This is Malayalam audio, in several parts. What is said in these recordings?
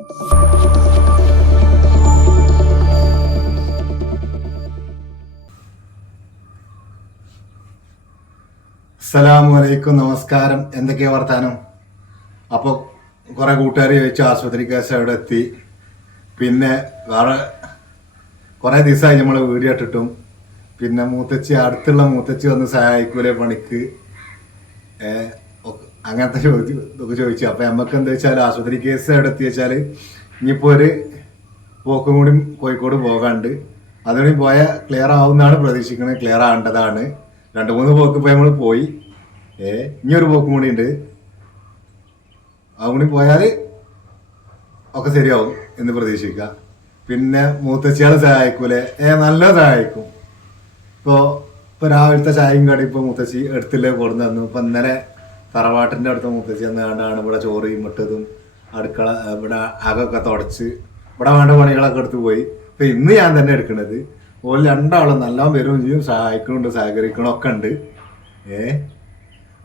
അസ്സലാമു അലൈക്കും നമസ്കാരം. എന്തൊക്കെയാ വർത്താനം? അപ്പോൾ കുറേ കൂട്ടുകാർ ചോദിച്ചു ആശുപത്രി കേസ് അവിടെ എത്തി? പിന്നെ വേറെ കുറേ ദിവസമായി നമ്മൾ വീഡിയോ ഇട്ടിട്ടും. പിന്നെ മൂത്തച്ചി അടുത്തുള്ള മൂത്തച്ചി വന്ന് സഹായിക്കൂലേ പണിക്ക്. അങ്ങനത്തെ ചോദിച്ചു ഇതൊക്കെ ചോദിച്ചു. അപ്പം നമുക്ക് എന്താ വെച്ചാൽ ആശുപത്രി കേസ് അവിടെ എത്തി വെച്ചാൽ ഇനിയിപ്പോൾ ഒരു പോക്കും കൂടി കോഴിക്കോട് പോകാണ്ട് അതുകൂടി പോയാൽ ക്ലിയർ ആവുമെന്നാണ് പ്രതീക്ഷിക്കുന്നത്. ക്ലിയർ ആവേണ്ടതാണ്. രണ്ട് മൂന്ന് പോക്ക് ഇപ്പോൾ നമ്മൾ പോയി. ഏ ഇനി ഒരു പോക്കും കൂടി ഉണ്ട്. അതുകൊണ്ട് പോയാൽ ഒക്കെ ശരിയാവും എന്ന് പ്രതീക്ഷിക്കുക. പിന്നെ മൂത്തച്ചിയാൾ സഹായിക്കൂലേ? ഏ നല്ല സഹായിക്കും. ഇപ്പോൾ ഇപ്പോൾ രാവിലത്തെ ചായയും കടി ഇപ്പോൾ മുത്തശ്ശി എടുത്തില്ലേ കൊടുന്നു ഇപ്പം ഇന്നലെ തറവാട്ടിന്റെ അടുത്ത് മുത്തശ്ശി എന്ന് കണ്ടാണ് ഇവിടെ ചോറിയും മുട്ടതും അടുക്കള ഇവിടെ അകൊക്കെ തുടച്ച് ഇവിടെ വേണ്ട പണികളൊക്കെ എടുത്ത് പോയി. ഇപ്പം ഇന്ന് ഞാൻ തന്നെ എടുക്കണത്. ഓൽ രണ്ടാളും നല്ല വരും ചെയ്യും സഹായിക്കണുണ്ട് സഹകരിക്കണമൊക്കെ ഉണ്ട്. ഏ?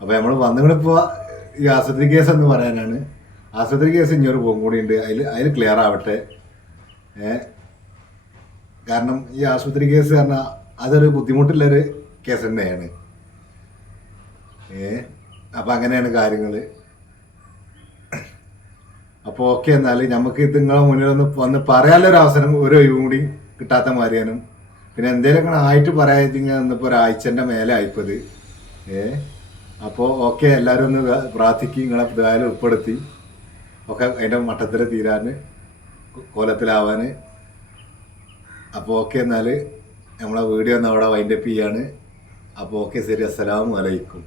അപ്പോൾ നമ്മൾ വന്നുകൊണ്ടിപ്പോൾ ഈ ആശുപത്രി കേസ് എന്ന് പറയാനാണ്. ആശുപത്രി കേസ് ഇനിയൊരു പോകും കൂടി ഉണ്ട്. അതിൽ അതിൽ ക്ലിയർ ആവട്ടെ. ഏ? കാരണം ഈ ആശുപത്രി കേസ് പറഞ്ഞാൽ അതൊരു ബുദ്ധിമുട്ടുള്ളൊരു കേസ് തന്നെയാണ്. ഏ? അപ്പം അങ്ങനെയാണ് കാര്യങ്ങൾ അപ്പോൾ ഓക്കെ എന്നാൽ നമുക്ക് ഇത് നിങ്ങളെ മുന്നിലൊന്ന് വന്ന് പറയാനുള്ളൊരു അവസരം ഒരു ഒഴിവും കൂടി കിട്ടാത്ത മാതിരിയാനും. പിന്നെ എന്തെങ്കിലും ആയിട്ട് പറയാതിങ്ങനെ ഇന്നിപ്പോൾ ഒരാഴ്ചന്റെ മേലെ ആയിപ്പത്. ഏ? അപ്പോൾ ഓക്കെ എല്ലാവരും ഒന്ന് പ്രാർത്ഥിക്കും നിങ്ങളെ ഇതായാലും ഉൾപ്പെടുത്തി. ഒക്കെ അതിന്റെ മട്ടത്തിൽ തീരാൻ കോലത്തിലാവാൻ അപ്പോൾ ഓക്കെ എന്നാൽ നമ്മളെ വീഡിയോ ഒന്ന് അവിടെ വൈൻഡപ്പ് ചെയ്യാണ്. അപ്പോൾ ഓക്കെ ശരി അസ്സലാമു അലൈക്കും.